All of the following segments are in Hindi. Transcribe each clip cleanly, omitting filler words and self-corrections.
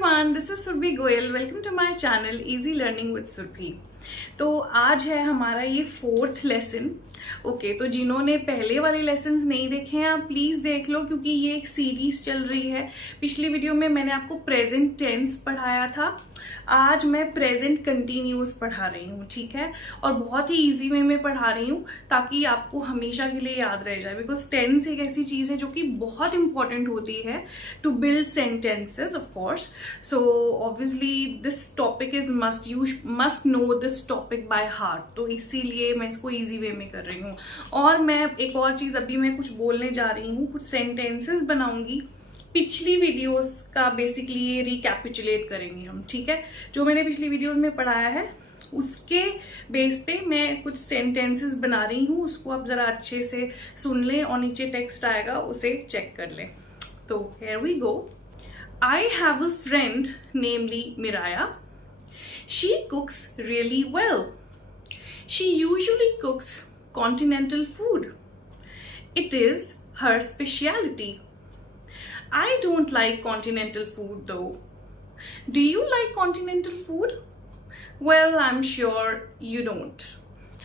everyone, this is Surbhi Goyal. Welcome to my channel Easy Learning with Surbhi. तो आज है हमारा ये 4th लेसन. ओके, तो जिन्होंने पहले वाले लेसन्स नहीं देखे हैं आप प्लीज देख लो, क्योंकि ये एक सीरीज चल रही है. पिछली वीडियो में मैंने आपको प्रेजेंट टेंस पढ़ाया था, आज मैं प्रेजेंट कंटिन्यूस पढ़ा रही हूँ. ठीक है, और बहुत ही इजी वे में पढ़ा रही हूँ ताकि आपको हमेशा के लिए याद रह जाए. बिकॉज टेंस एक ऐसी चीज है जो कि बहुत इंपॉर्टेंट होती है to build sentences of course. So obviously this topic is must, you must know this topic by heart. तो इसीलिए मैं इसको इजी वे में कर रही हूँ. और मैं एक और चीज, अभी मैं कुछ बोलने जा रही हूँ, कुछ सेंटेंसेस बनाऊंगी. पिछली वीडियोस का बेसिकली ये रिकैपिचुलेट करेंगे हम. ठीक है, जो मैंने पिछली वीडियोस में पढ़ाया है उसके बेस पे मैं कुछ सेंटेंसेस बना रही हूँ. उसको आप जरा अच्छे से सुन लें और नीचे टेक्स्ट आएगा उसे चेक कर लें. तो here we go. I have a friend namely Miraya. She cooks really well. She usually cooks continental food. It is her specialty. I don't like continental food though. Do you like continental food? Well, I'm sure you don't.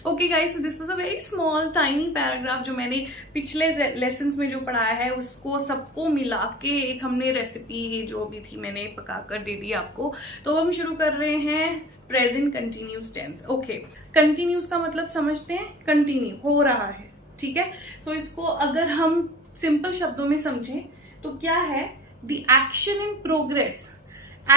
Okay guys, so this was a very small tiny paragraph जो मैंने पिछले lessons में जो पढ़ाया है उसको सबको मिला के एक हमने रेसिपी जो भी थी मैंने पका कर दे दी आपको. तो हम शुरू कर रहे हैं present continuous tense. Okay, continuous का मतलब समझते हैं, कंटिन्यू हो रहा है. ठीक है, तो इसको अगर हम सिंपल शब्दों में समझें तो क्या है, the action in progress.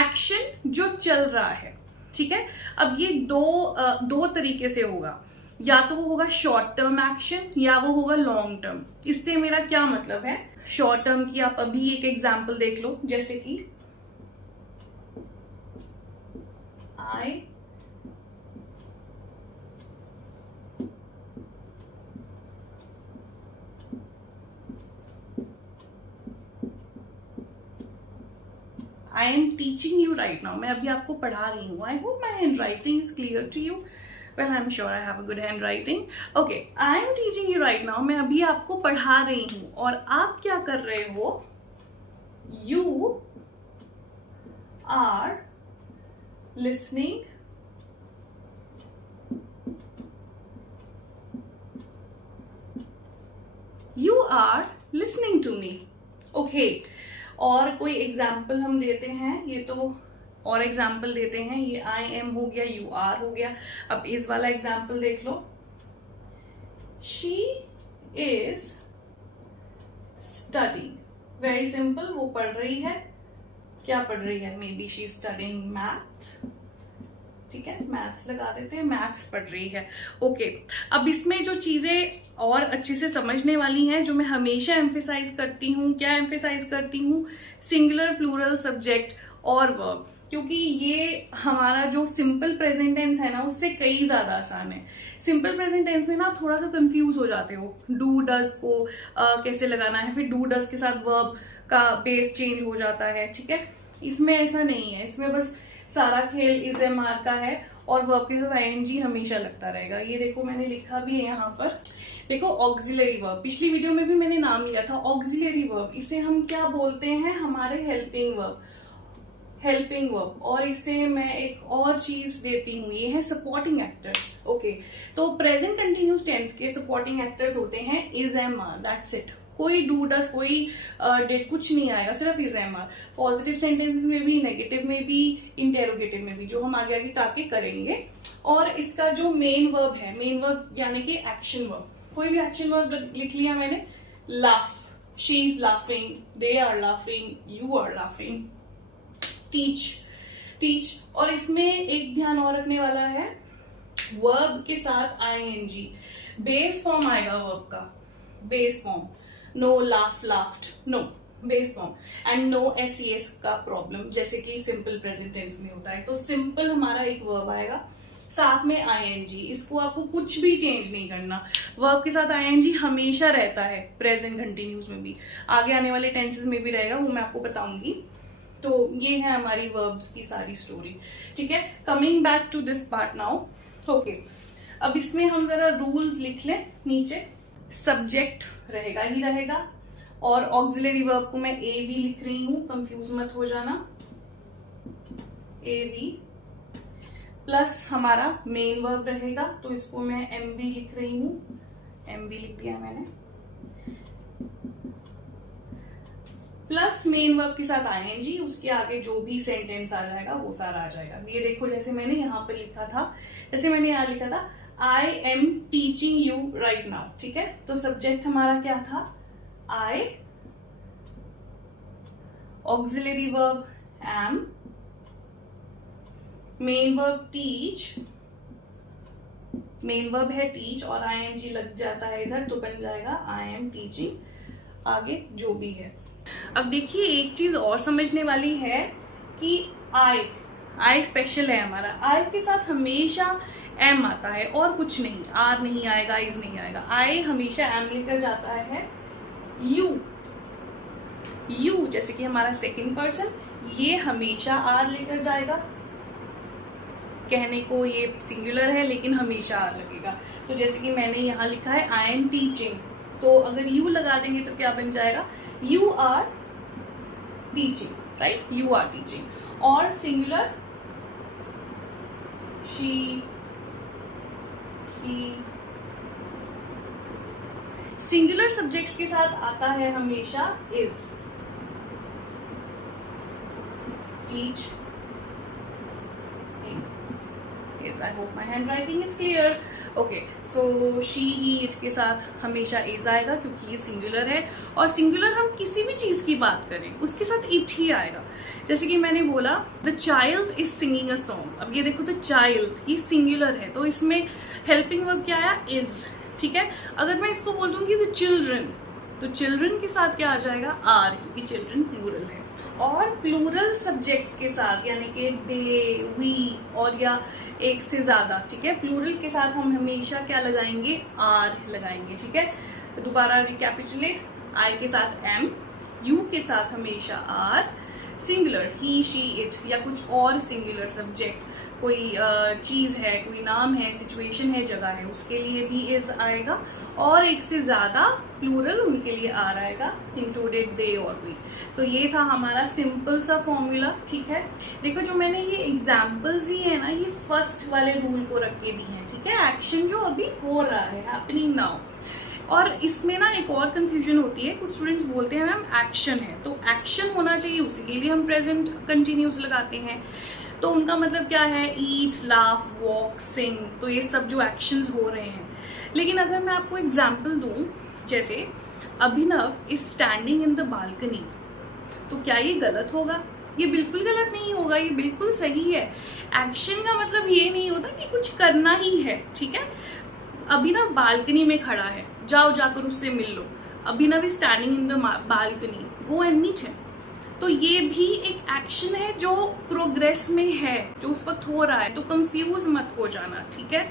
Action जो चल रहा है. ठीक है, अब ये दो तरीके से होगा. या तो वो होगा शॉर्ट टर्म एक्शन या वो होगा लॉन्ग टर्म. इससे मेरा क्या मतलब है, शॉर्ट टर्म की आप अभी एक एग्जांपल देख लो, जैसे कि I am teaching you right now. मैं अभी आपको पढ़ा रही हूँ. I hope my handwriting is clear to you. Well, I'm sure I have a good handwriting. Okay, I am teaching you right now. मैं अभी आपको पढ़ा रही हूँ और आप क्या कर रहे हो? You are listening. You are listening to me. Okay. और कोई एग्जाम्पल हम देते हैं, ये तो और एग्जाम्पल देते हैं. ये आई एम हो गया, यू आर हो गया. अब इस वाला एग्जाम्पल देख लो. She is studying. Very simple, वो पढ़ रही है. क्या पढ़ रही है? Maybe she is studying math. ठीक है, मैथ्स लगा देते हैं, मैथ्स पढ़ रही है. ओके, अब इसमें जो चीजें और अच्छे से समझने वाली हैं, जो मैं हमेशा एम्फेसाइज करती हूँ, क्या एम्फेसाइज करती हूँ, सिंगुलर, प्लूरल, सब्जेक्ट और वर्ब. क्योंकि ये हमारा जो सिंपल प्रेजेंट टेंस है ना, उससे कई ज्यादा आसान है. सिंपल प्रेजेंट टेंस में ना आप थोड़ा सा कंफ्यूज हो जाते हो, डू डज को कैसे लगाना है, फिर डू डज के साथ वर्ब का बेस चेंज हो जाता है. ठीक है, इसमें ऐसा नहीं है. इसमें बस सारा खेल इज एम आर का है और वर्ब के साथ आईएनजी हमेशा लगता रहेगा. ये देखो मैंने लिखा भी है यहाँ पर, देखो ऑक्सिलरी वर्ब. पिछली वीडियो में भी मैंने नाम लिया था ऑक्सिलरी वर्ब. इसे हम क्या बोलते हैं, हमारे हेल्पिंग वर्ब. Helping verb. और इसे मैं एक और चीज देती हूँ, ये है सपोर्टिंग एक्टर्स. ओके, तो प्रेजेंट कंटिन्यूस टेंस के सपोर्टिंग एक्टर्स होते हैं is am are. That's it. कोई डू डस, कोई डेट, कुछ नहीं आएगा, सिर्फ is am are. Positive sentences में भी, नेगेटिव में भी, इंटेरोगेटिव में भी, जो हम आगे आगे ताकि करेंगे. और इसका जो मेन वर्ब है, मेन वर्ब यानी कि एक्शन वर्ब, कोई भी एक्शन वर्ब लिख लिया मैंने. Laugh, she is laughing, they are laughing, you are laughing. Teach, teach. और इसमें एक ध्यान और रखने वाला है, वर्ब के साथ आईएनजी. बेस फॉर्म आएगा वर्ब का, base form. No laugh, laughed, no, base form. And no S का प्रॉब्लम, जैसे कि सिंपल प्रेजेंट टेंस में होता है. तो सिंपल हमारा एक वर्ब आएगा, साथ में आईएनजी. इसको आपको कुछ भी चेंज नहीं करना. वर्ब के साथ आईएनजी हमेशा रहता है, प्रेजेंट कंटिन्यूस में भी, आगे आने वाले टेंसेस में भी रहेगा, वो मैं आपको बताऊंगी. तो ये है हमारी वर्ब्स की सारी स्टोरी. ठीक है, coming back to this part now. Okay, अब इसमें हम जरा रूल्स लिख लें नीचे. सब्जेक्ट रहेगा ही रहेगा और ऑक्सिलरी वर्ब को मैं ए भी लिख रही हूं, कंफ्यूज मत हो जाना. AV प्लस हमारा मेन वर्ब रहेगा, तो इसको मैं MV लिख रही हूँ, MV लिख दिया मैंने, प्लस मेन वर्ब के साथ ING, उसके आगे जो भी सेंटेंस आ जाएगा वो सारा आ जाएगा। ये देखो जैसे मैंने यहाँ पे लिखा था, जैसे मैंने यहाँ लिखा था I am teaching you right now, ठीक है। तो सब्जेक्ट हमारा क्या था, I, auxiliary verb am, main verb teach, main verb है teach और ING लग जाता है इधर, तो बन जाएगा I am teaching, आगे जो भी है। अब देखिए एक चीज और समझने वाली है कि I स्पेशल है हमारा, I के साथ हमेशा M आता है और कुछ नहीं, R नहीं आएगा, इज नहीं आएगा। I हमेशा M लेकर जाता है। यू जैसे कि हमारा सेकंड पर्सन, ये हमेशा R लेकर जाएगा। कहने को ये सिंगुलर है लेकिन हमेशा R लगेगा। तो जैसे कि मैंने यहाँ लिखा है I am teaching, तो अगर यू लगा देंगे तो क्या बन जाएगा, You are teaching, right? You are teaching. और singular she, he. Singular subjects के साथ आता है हमेशा is, teach, is. I hope my handwriting is clear. Okay, so she he it के साथ हमेशा इज आएगा क्योंकि ये सिंगुलर है, और सिंगुलर हम किसी भी चीज की बात करें उसके साथ इट ही आएगा। जैसे कि मैंने बोला the child is singing a song, अब ये देखो द चाइल्ड ये सिंगुलर है, तो इसमें हेल्पिंग वर्ब क्या आया, इज, ठीक है। अगर मैं इसको बोल दूंगी द चिल्ड्रन, तो चिल्ड्रन के साथ क्या आ जाएगा, आर, क्योंकि चिल्ड्रन प्लूरल है। और प्लूरल सब्जेक्ट्स के साथ यानी कि दे, वी और या एक से ज्यादा, ठीक है, प्लूरल के साथ हम हमेशा क्या लगाएंगे, आर लगाएंगे, ठीक है। तो दोबारा रिकैपिचुलेट, आई के साथ एम, यू के साथ हमेशा are, singular he, she, it या कुछ और सिंगुलर सब्जेक्ट, कोई चीज है, कोई नाम है, सिचुएशन है, जगह है, उसके लिए भी इज आएगा, और एक से ज्यादा प्लूरल उनके लिए आर आएगा, इंक्लूडेड दे और वी। तो ये था हमारा सिंपल सा फॉर्मूला, ठीक है। देखो जो मैंने ये एग्जाम्पल्स दिए है ना, ये फर्स्ट वाले रूल को रख के दी है, ठीक है, एक्शन जो अभी हो रहा है, हैपनिंग नाउ। और इसमें ना एक और कंफ्यूजन होती है, कुछ स्टूडेंट्स बोलते हैं मैम एक्शन है, तो एक्शन होना चाहिए, उसी के लिए हम प्रेजेंट कंटिन्यूस लगाते हैं। तो उनका मतलब क्या है, ईट, लाफ, वॉक, सिंग, तो ये सब जो एक्शंस हो रहे हैं। लेकिन अगर मैं आपको एग्जाम्पल दूं, जैसे Abhinav is standing in the balcony, तो क्या ये गलत होगा? ये बिल्कुल गलत नहीं होगा, ये बिल्कुल सही है। एक्शन का मतलब ये नहीं होता कि कुछ करना ही है, ठीक है। अभिनव बालकनी में खड़ा है, जाओ जाकर उससे मिल लो। Abhinav is standing in the balcony, go and meet him. तो ये भी एक एक्शन है जो प्रोग्रेस में है, जो उस वक्त हो रहा है, तो कंफ्यूज मत हो जाना, ठीक है।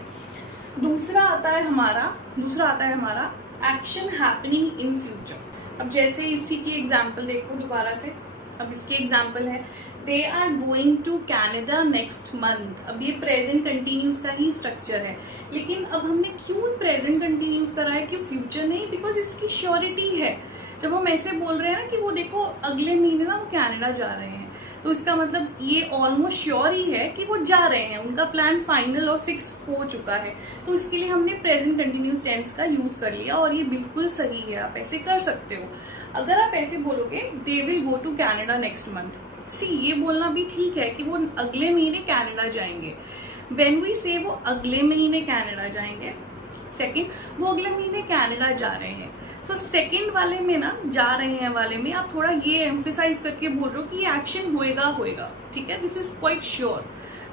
दूसरा आता है हमारा एक्शन हैपनिंग इन फ्यूचर। अब जैसे इसी की एग्जाम्पल देखो दोबारा से, अब इसकी एग्जाम्पल है they are going to Canada next month. अब ये प्रेजेंट कंटिन्यूस का ही स्ट्रक्चर है, लेकिन अब हमने क्यों प्रेजेंट कंटिन्यूस करा है, क्यों फ्यूचर नहीं, बिकॉज इसकी श्योरिटी है। जब हम ऐसे बोल रहे हैं ना कि वो देखो अगले महीने ना वो कनाडा जा रहे हैं, तो इसका मतलब ये ऑलमोस्ट श्योर ही है कि वो जा रहे हैं, उनका प्लान फाइनल और फिक्स हो चुका है। तो इसके लिए हमने प्रेजेंट कंटिन्यूस टेंस का यूज कर लिया, और ये बिल्कुल सही है, आप ऐसे कर सकते हो। अगर आप ऐसे बोलोगे they will go to Canada next month, see ये बोलना भी ठीक है कि वो अगले महीने कनाडा जाएंगे। व्हेन वी से वो अगले महीने कनाडा जाएंगे, सेकंड वो अगले महीने कनाडा जा रहे हैं, तो सेकंड वाले में ना, जा रहे हैं वाले में आप थोड़ा ये एम्फेसाइज करके बोल रहे हो कि ये एक्शन होएगा, ठीक है, this is quite sure,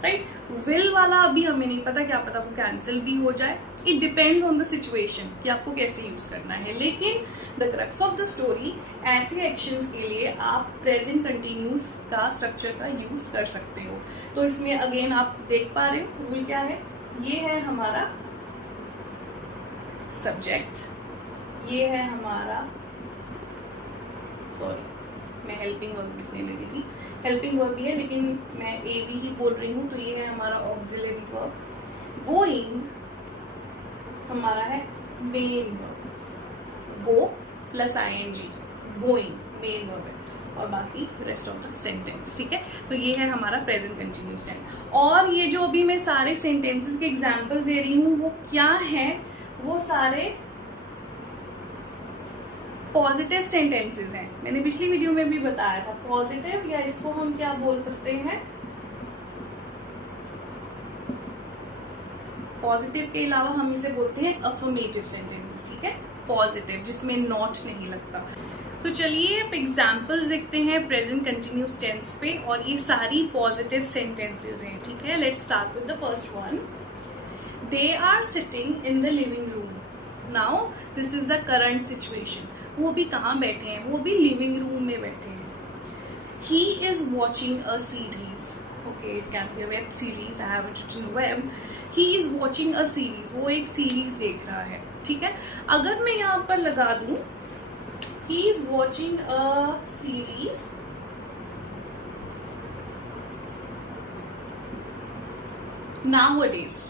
right. Will वाला अभी हमें नहीं पता, क्या पता वो कैंसिल भी हो जाए, it depends on the situation कि आपको कैसे यूज करना है। लेकिन the crux of the story, ऐसे एक्शंस के लिए आप प्रेजेंट कंटिन्यूस का स्ट्रक्चर का यूज कर सकते हो। तो इसमें अगेन आप देख पा रहे हो रूल क्या है, ये है हमारा सब्जेक्ट, ये है हमारा, सॉरी मैं हेल्पिंग वर्ब लिखने लगी थी, हेल्पिंग वर्ब भी है लेकिन मैं एवी ही बोल रही हूँ, तो ये है हमारा ऑक्सिलरी वर्ब। गोइंग हमारा है main verb, go plus I N G, going main verb है। और बाकी रेस्ट ऑफ द सेंटेंस। ठीक है, तो ये है हमारा प्रेजेंट कंटिन्यूस टेंस। और ये जो अभी मैं सारे सेंटेंसेस के एग्जांपल्स दे रही हूँ वो क्या है, वो सारे पॉजिटिव सेंटेंसेस हैं। मैंने पिछली वीडियो में भी बताया था पॉजिटिव, या इसको हम क्या बोल सकते हैं, पॉजिटिव के अलावा हम इसे बोलते हैं अफर्मेटिव सेंटेंसेस। ठीक है, पॉजिटिव जिसमें नॉट नहीं लगता। तो चलिए अब एग्जांपल्स देखते हैं प्रेजेंट कंटिन्यूस टेंस पे, और ये सारी पॉजिटिव सेंटेंसेस हैं। ठीक है, let's start with the first one. They are sitting in the living room. Now this is the current situation. वो भी कहाँ बैठे हैं, वो भी लिविंग रूम में बैठे हैं। He is watching a series. Okay, it can be a web series, I have it written web. He is watching a series, वो एक सीरीज देख रहा है। ठीक है, अगर मैं यहाँ पर लगा दूं ही is watching a series, nowadays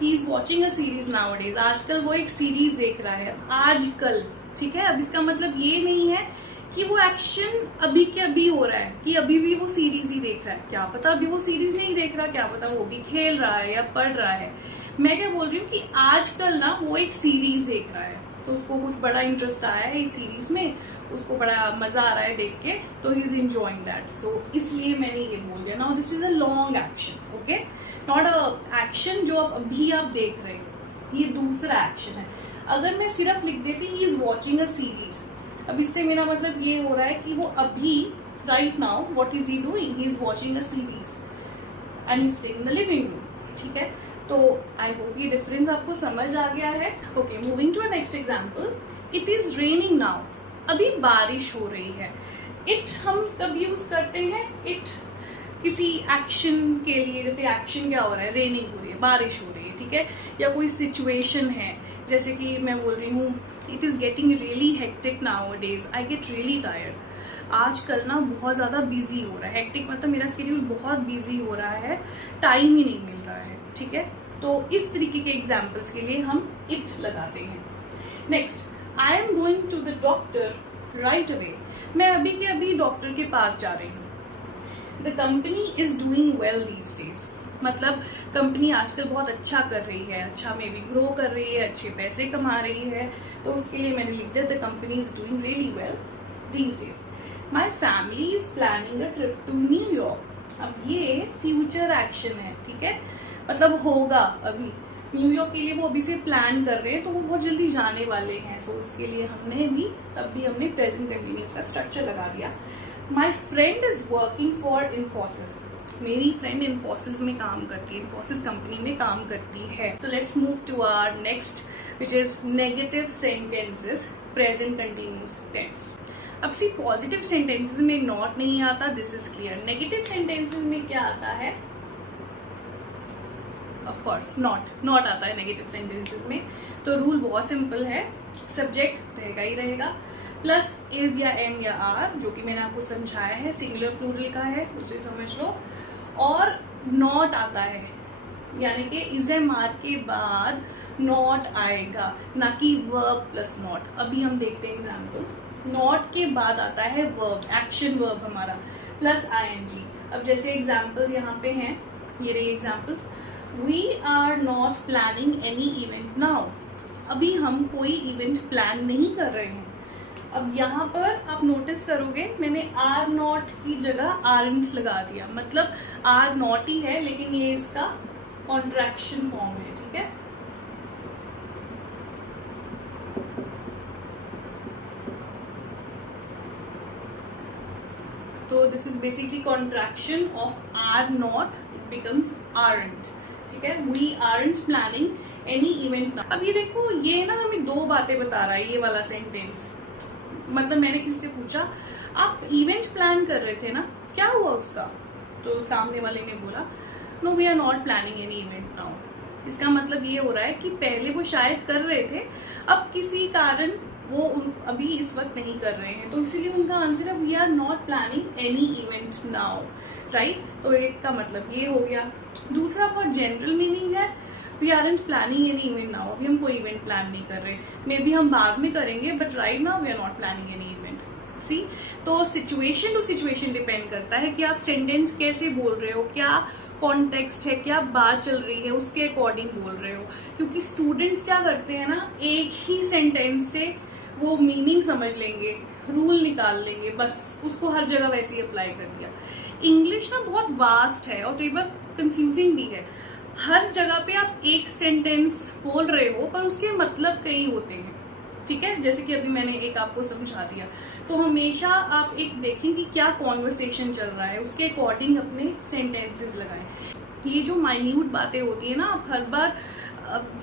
he is watching a series nowadays. आजकल वो एक सीरीज देख रहा है, आजकल। ठीक है, अब इसका मतलब ये नहीं है कि वो एक्शन अभी के अभी हो रहा है, कि अभी भी वो सीरीज ही देख रहा है। क्या पता अभी वो सीरीज नहीं देख रहा, क्या पता वो भी खेल रहा है या पढ़ रहा है। मैं क्या बोल रही हूँ कि आजकल ना वो एक सीरीज देख रहा है, तो उसको कुछ बड़ा इंटरेस्ट आया है इस सीरीज में, उसको बड़ा मजा आ रहा है देख के, तो ही इज एंजॉयिंग दैट। सो इसलिए मैंने ये बोल दिया। Now this is a long action, okay, not a action जो अभी आप देख रहे हो, ये दूसरा एक्शन है। अगर मैं सिर्फ लिख देती ही इज वॉचिंग अ सीरीज, अब इससे मेरा मतलब ये हो रहा है कि वो अभी right now what is he doing, he is watching a series and he is staying in the living room. ठीक है, तो आई होप ये डिफरेंस आपको समझ आ गया है। Okay, moving to next example. It is raining now. अभी बारिश हो रही है। इट हम कब यूज करते हैं, इट किसी एक्शन के लिए, जैसे एक्शन क्या हो रहा है, रेनिंग हो रही है, बारिश हो रही है। ठीक है, या कोई सिचुएशन है, जैसे कि मैं बोल रही हूँ it is getting really hectic nowadays, I get really tired. आजकल ना बहुत ज्यादा बिजी हो रहा है। हेक्टिक मतलब मेरा स्केड्यूल बहुत बिजी हो रहा है, टाइम ही नहीं मिल रहा है। ठीक है, तो इस तरीके के एग्जाम्पल्स के लिए हम इट लगाते हैं। Next, I am going to the doctor right away. मैं अभी के अभी डॉक्टर के पास जा रही हूँ। The company is doing well these days, मतलब कंपनी आजकल बहुत अच्छा कर रही है, अच्छा में भी ग्रो कर रही है, अच्छे पैसे कमा रही है, तो उसके लिए मैंने लिख दिया the company is doing really well these days. My family is planning a trip to New York. अब ये फ्यूचर एक्शन है। ठीक है, मतलब होगा, अभी न्यूयॉर्क के लिए वो अभी से प्लान कर रहे हैं, तो वो बहुत जल्दी जाने वाले हैं। सो उसके लिए हमने भी तब भी हमने प्रेजेंट कंटिन्यूस का स्ट्रक्चर लगा दिया। My friend is working for Infosys. मेरी फ्रेंड इन्फोसिस में काम करती है, इन्फोसिस कंपनी में काम करती है। So let's move to our next which is negative sentences present continuous tense. अब सी पॉजिटिव सेंटेंसेस में नॉट नहीं आता, this is clear. Negative sentences में क्या आता है, ऑफ कोर्स नॉट आता है नेगेटिव सेंटेंसेस में। तो रूल बहुत सिंपल है, सब्जेक्ट रहेगा ही रहेगा, प्लस इज या एम या आर, जो कि मैंने आपको समझाया है, सिंगुलर प्लूरल का है, उसे समझ लो। और नॉट आता है, यानी कि इज एम आर के बाद नॉट आएगा, ना कि वर्ब प्लस नॉट। अभी हम देखते हैं एग्जाम्पल्स। नॉट के बाद आता है वर्ब, एक्शन वर्ब हमारा, प्लस आईएनजी। अब जैसे एग्जाम्पल्स यहाँ पे हैं, ये रही examples. We are not planning any event now. अभी हम कोई इवेंट प्लान नहीं कर रहे हैं। अब यहाँ पर आप नोटिस करोगे मैंने आर नॉट की जगह आरंट लगा दिया, मतलब आर नॉट ही है, लेकिन ये इसका कॉन्ट्रैक्शन फॉर्म है। ठीक है, तो this is basically contraction of are not, it becomes aren't. ठीक है, we aren't planning any event now. अब ये देखो, ये ना हमें दो बातें बता रहा है ये वाला सेंटेंस। मतलब मैंने किसी से पूछा आप इवेंट प्लान कर रहे थे ना, क्या हुआ उसका? तो सामने वाले ने बोला no we are not planning any event now. इसका मतलब ये हो रहा है कि पहले वो शायद कर रहे थे, अब किसी कारण वो अभी इस वक्त नहीं कर रहे हैं, तो इसीलिए उनका आंसर है we are not planning any event now. Right, तो एक का मतलब ये हो गया। दूसरा बहुत जनरल मीनिंग है, we aren't planning any event now. अभी हम कोई इवेंट प्लान नहीं कर रहे, मे बी हम बाद में करेंगे, but right now we are not planning any event. See, तो सिचुएशन टू सिचुएशन डिपेंड करता है कि आप सेंटेंस कैसे बोल रहे हो, क्या कॉन्टेक्स्ट है, क्या बात चल रही है, उसके अकॉर्डिंग बोल रहे हो। क्योंकि स्टूडेंट्स क्या करते हैं ना, एक ही सेंटेंस से वो मीनिंग समझ लेंगे, रूल निकाल लेंगे, बस उसको हर जगह वैसे ही अप्लाई कर दिया। इंग्लिश ना बहुत वास्ट है और कई बार कंफ्यूजिंग भी है। हर जगह पे आप एक सेंटेंस बोल रहे हो पर उसके मतलब कई होते हैं, ठीक है। जैसे कि अभी मैंने एक आपको समझा दिया, तो हमेशा आप एक देखें कि क्या कॉन्वर्सेशन चल रहा है, उसके अकॉर्डिंग अपने सेंटेंसेस लगाएं। ये जो माइन्यूट बातें होती है ना, आप हर बार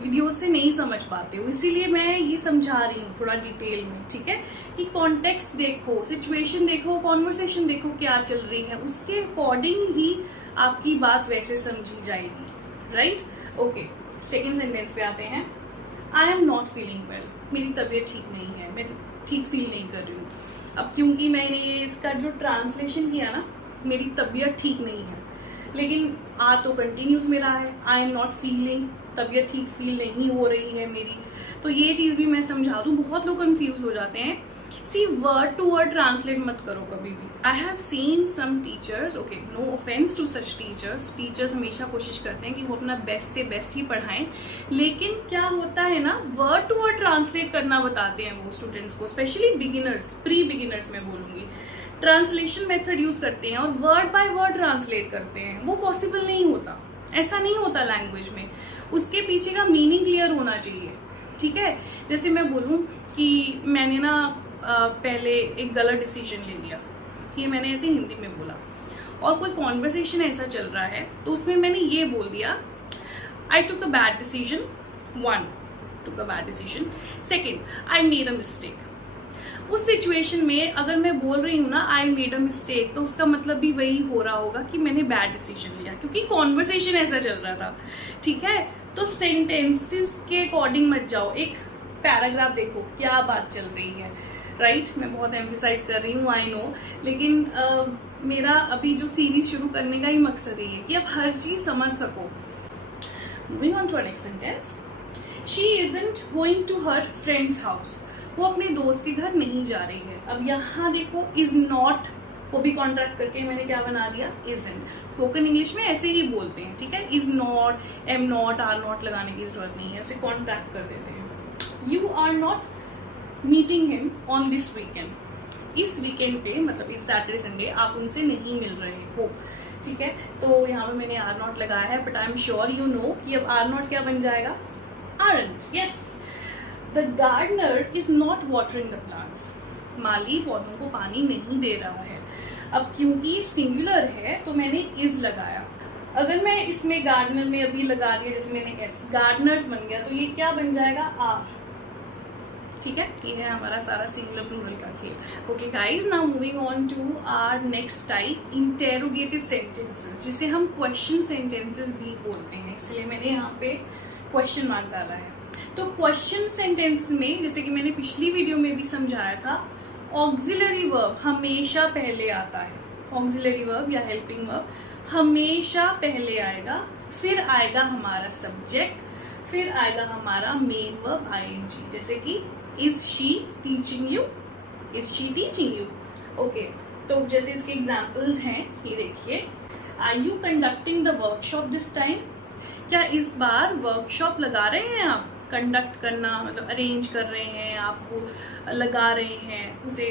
वीडियो से नहीं समझ पाते हो, इसीलिए मैं ये समझा रही हूँ थोड़ा डिटेल में, ठीक है। कि कॉन्टेक्स्ट देखो, सिचुएशन देखो, कॉन्वर्सेशन देखो क्या चल रही है, उसके अकॉर्डिंग ही आपकी बात वैसे समझी जाएगी, राइट। ओके, सेकेंड सेंटेंस पे आते हैं। I am not feeling well, मेरी तबीयत ठीक नहीं है, मैं ठीक फील नहीं कर रही हूँ। अब क्योंकि मैंने इसका जो ट्रांसलेशन किया ना, मेरी तबीयत ठीक नहीं है, लेकिन आ तो कंटिन्यूस में रहा है, आई एम नॉट फीलिंग, तबीयत ठीक फील नहीं हो रही है मेरी। तो ये चीज भी मैं समझा दूं, बहुत लोग कंफ्यूज हो जाते हैं। See, word to word translate मत करो कभी भी। I have seen some teachers, okay, no offense to such teachers हमेशा कोशिश करते हैं कि वो अपना बेस्ट से बेस्ट ही पढ़ाएं, लेकिन क्या होता है ना, वर्ड टू वर्ड ट्रांसलेट करना बताते हैं वो स्टूडेंट्स को, स्पेशली बिगिनर्स, प्री बिगिनर्स मैं बोलूंगी। ट्रांसलेशन मेथड यूज करते हैं और वर्ड बाय वर्ड ट्रांसलेट करते हैं, वो पॉसिबल नहीं होता, ऐसा नहीं होता लैंग्वेज में। उसके पीछे का मीनिंग क्लियर होना चाहिए, ठीक है। जैसे मैं बोलूं कि मैंने ना पहले एक गलत डिसीजन ले लिया, ये मैंने ऐसे हिंदी में बोला, और कोई कॉन्वर्सेशन ऐसा चल रहा है तो उसमें मैंने ये बोल दिया, I took a bad decision, second, I made a mistake. उस सिचुएशन में अगर मैं बोल रही हूँ ना आई मेड अ मिस्टेक, तो उसका मतलब भी वही हो रहा होगा कि मैंने बैड डिसीजन लिया, क्योंकि कॉन्वर्सेशन ऐसा चल रहा था, ठीक है। तो सेंटेंसेस के अकॉर्डिंग मत जाओ, एक पैराग्राफ देखो क्या बात चल रही है, राइट। मैं बहुत एम्फेसाइज कर रही हूँ, आई नो, लेकिन मेरा अभी जो सीरीज शुरू करने का ही मकसद है कि आप हर चीज समझ सको। Moving on to our next sentence, she isn't going to her friend's house, वो अपने दोस्त के घर नहीं जा रही है। अब यहाँ देखो, इज नॉट को भी कॉन्ट्रैक्ट करके मैंने क्या बना दिया, इजंट। स्पोकन इंग्लिश में ऐसे ही बोलते हैं, ठीक है। Is not, am not, are not लगाने की जरूरत नहीं है, उसे कॉन्ट्रैक्ट कर देते हैं। You are not meeting him on this weekend, इस वीकेंड पे मतलब इस सैटरडे संडे आप उनसे नहीं मिल रहे हो, ठीक है। तो यहाँ पे मैंने आर नॉट लगाया है, but I am sure you know कि अब आर नॉट क्या बन जाएगा, aren't. Yes, the gardener is not watering the plants, माली पौधों को पानी नहीं दे रहा है। अब क्योंकि सिंगुलर है तो मैंने इज लगाया। अगर मैं इसमें गार्डनर में अभी लगा दिया, जैसे मैंने एस, गार्डनर्स बन गया, तो ये क्या बन जाएगा, आर, ठीक है। ये है हमारा सारा सिंगुलर प्लूरल का खेल। Okay guys, now moving on to our next type, interrogative sentences, जिसे हम क्वेश्चन सेंटेंसेस भी बोलते हैं, इसलिए मैंने यहाँ पे क्वेश्चन मार्क डाला है। तो क्वेश्चन सेंटेंस में, जैसे कि मैंने पिछली वीडियो में भी समझाया था, ऑक्सिलरी वर्ब हमेशा पहले आता है। ऑक्सिलरी वर्ब या हेल्पिंग वर्ब हमेशा पहले आएगा, फिर आएगा हमारा सब्जेक्ट, फिर आएगा हमारा मेन वर्ब आईएनजी। जैसे कि is she teaching you, is she teaching you. Okay, तो जैसे इसके एग्जाम्पल्स हैं, ये देखिए, are you conducting the workshop this time, क्या इस बार वर्कशॉप लगा रहे हैं आप, कंडक्ट करना मतलब अरेंज कर रहे हैं, आप वो लगा रहे हैं, उसे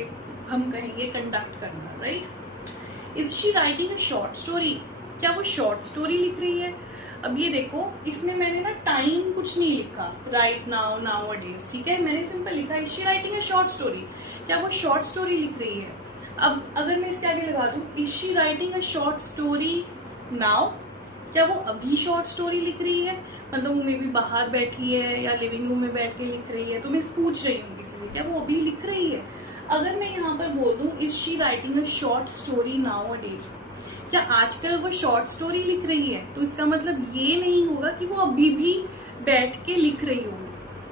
हम कहेंगे कंडक्ट करना, right. Is she writing a short story, क्या वो शॉर्ट स्टोरी लिख रही है। अब ये देखो, इसमें मैंने ना टाइम कुछ नहीं लिखा, राइट नाउ, नाउ डेज, ठीक है। मैंने सिंपल लिखा is she writing a short story, क्या वो शॉर्ट स्टोरी लिख रही है। अब अगर मैं इसके आगे लगा दूं is she writing a short story now, क्या वो अभी शॉर्ट स्टोरी लिख रही है, मतलब वो मे बी बाहर बैठी है या लिविंग रूम में बैठ के लिख रही है, तो मैं पूछ रही हूँ किसी से क्या वो अभी लिख रही है। अगर मैं यहाँ पर बोल दूं is she writing a short story now days, क्या आजकल वो शॉर्ट स्टोरी लिख रही है, तो इसका मतलब ये नहीं होगा कि वो अभी भी बैठ के लिख रही होगी,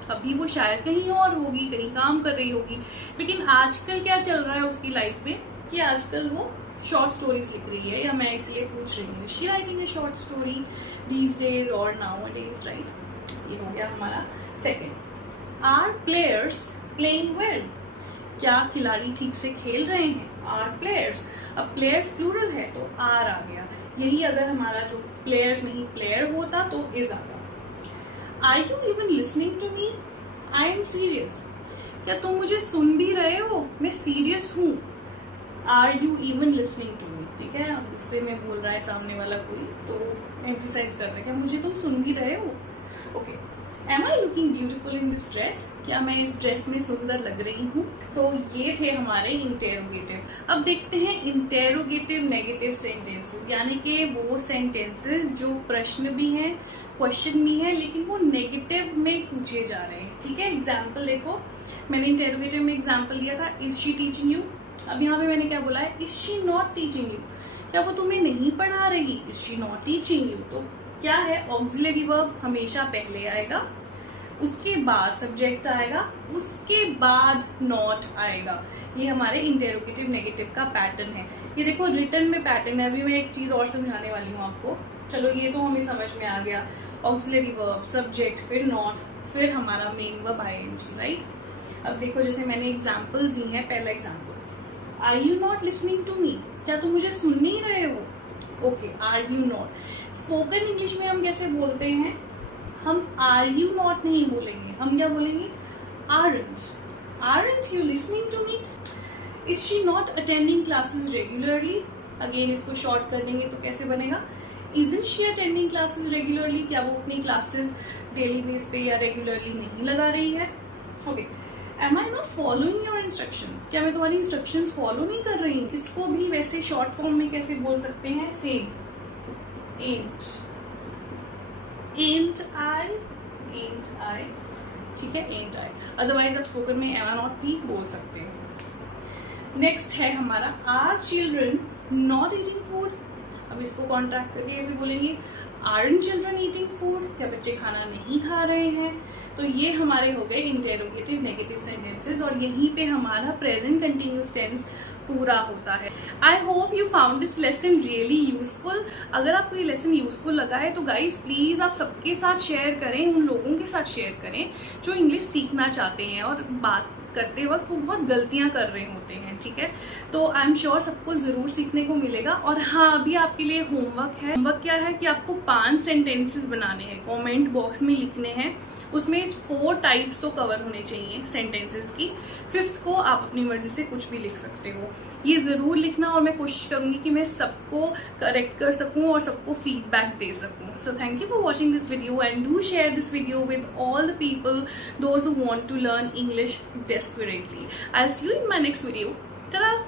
अभी वो शायद कहीं और होगी, कहीं काम कर रही होगी, लेकिन आजकल क्या चल रहा है उसकी लाइफ में कि आजकल वो शॉर्ट स्टोरीज लिख रही है, या मैं इसलिए पूछ रही हूँ she writing a short story these days और नाउ डेज, राइट। ये हो गया हमारा second. Are players playing well, क्या खिलाड़ी ठीक से खेल रहे हैं? Are players. अब प्लेयर्स प्लूरल है तो आर आ गया। यही अगर हमारा जो प्लेयर्स नहीं प्लेयर होता तो इज आता। Are you even listening to me? I am serious. क्या तुम मुझे सुन भी रहे हो? मैं सीरियस हूं। Are you even listening to me? ठीक है, अब गुस्से में बोल रहा है सामने वाला कोई तो एम्फेसाइज कर रहा है क्या मुझे तुम सुन भी रहे हो? Okay. Am I looking beautiful in this dress? क्या मैं इस ड्रेस में सुंदर लग रही हूँ? सो ये थे हमारे इंटेरोगेटिव। अब देखते हैं इंटेरोगेटिव नेगेटिव सेंटेंसेस, यानी कि वो सेंटेंसेस जो प्रश्न भी हैं, क्वेश्चन भी है, लेकिन वो नेगेटिव में पूछे जा रहे हैं। ठीक है, एग्जाम्पल देखो, मैंने इंटेरोगेटिव में एग्जाम्पल दिया था, इज शी टीचिंग यू? अब यहाँ पे मैंने क्या बोला है, is she not teaching you? क्या वो तुम्हें नहीं पढ़ा रही? Is she not teaching you? तो क्या है, ऑक्सिलरी वर्ब हमेशा पहले आएगा, उसके बाद सब्जेक्ट आएगा, उसके बाद नॉट आएगा। ये हमारे इंटेरोगेटिव नेगेटिव का पैटर्न है। ये देखो रिटर्न में पैटर्न है। अभी मैं एक चीज और समझाने वाली हूँ आपको। चलो ये तो हमें समझ में आ गया, ऑक्सिलरी वर्ब, सब्जेक्ट, फिर नॉट, फिर हमारा मेन वर्ब आईएनजी, राइट। अब देखो जैसे मैंने एग्जाम्पल्स दी हैं। पहला example, are you not listening to me? क्या तुम मुझे सुन नहीं रहे हो? Okay, are you not. Spoken English में हम कैसे बोलते हैं? हम आर यू नॉट नहीं बोलेंगे, हम क्या बोलेंगे? Aren't you listening to me? Is she not attending classes regularly? Again इसको शॉर्ट कर देंगे तो कैसे बनेगा? Isn't she attending classes regularly? क्या वो अपनी क्लासेस डेली बेस पे या रेगुलरली नहीं लगा रही है? Okay. Am I not following your instruction? क्या मैं तुम्हारी इंस्ट्रक्शंस फॉलो नहीं कर रही? इसको भी वैसे शॉर्ट फॉर्म में कैसे बोल सकते हैं? सेम, एंट आई, ठीक है, एंट आई। अदरवाइज आप स्पोकन में एम आई नॉट भी बोल सकते हैं। नेक्स्ट है हमारा, are children not eating food? अब इसको कॉन्ट्रैक्ट करके कैसे बोलेंगे? Aren't children eating food? क्या बच्चे खाना नहीं खा रहे हैं? तो ये हमारे हो गए इंटेरोगेटिव नेगेटिव सेंटेंसेस, और यहीं पे हमारा प्रेजेंट कंटिन्यूस टेंस पूरा होता है। I hope you found this lesson really useful. अगर आपको ये लेसन यूजफुल लगा है तो गाइज प्लीज आप सबके साथ शेयर करें, उन लोगों के साथ शेयर करें जो इंग्लिश सीखना चाहते हैं और बात करते वक्त वो बहुत गलतियां कर रहे होते हैं। ठीक है, तो आई एम श्योर सबको जरूर सीखने को मिलेगा। और हाँ, अभी आपके लिए होमवर्क है। होमवर्क क्या है कि आपको 5 सेंटेंसेस बनाने हैं, कमेंट बॉक्स में लिखने हैं। उसमें 4 टाइप्स तो कवर होने चाहिए सेंटेंसेस की। 5th को आप अपनी मर्जी से कुछ भी लिख सकते हो। ये जरूर लिखना, और मैं कोशिश करूंगी कि मैं सबको करेक्ट कर सकूं और सबको फीडबैक दे सकूं। So thank you for watching this video and do share this video with all the people those who want to learn English desperately. I'll see you in my next video. Ta-da!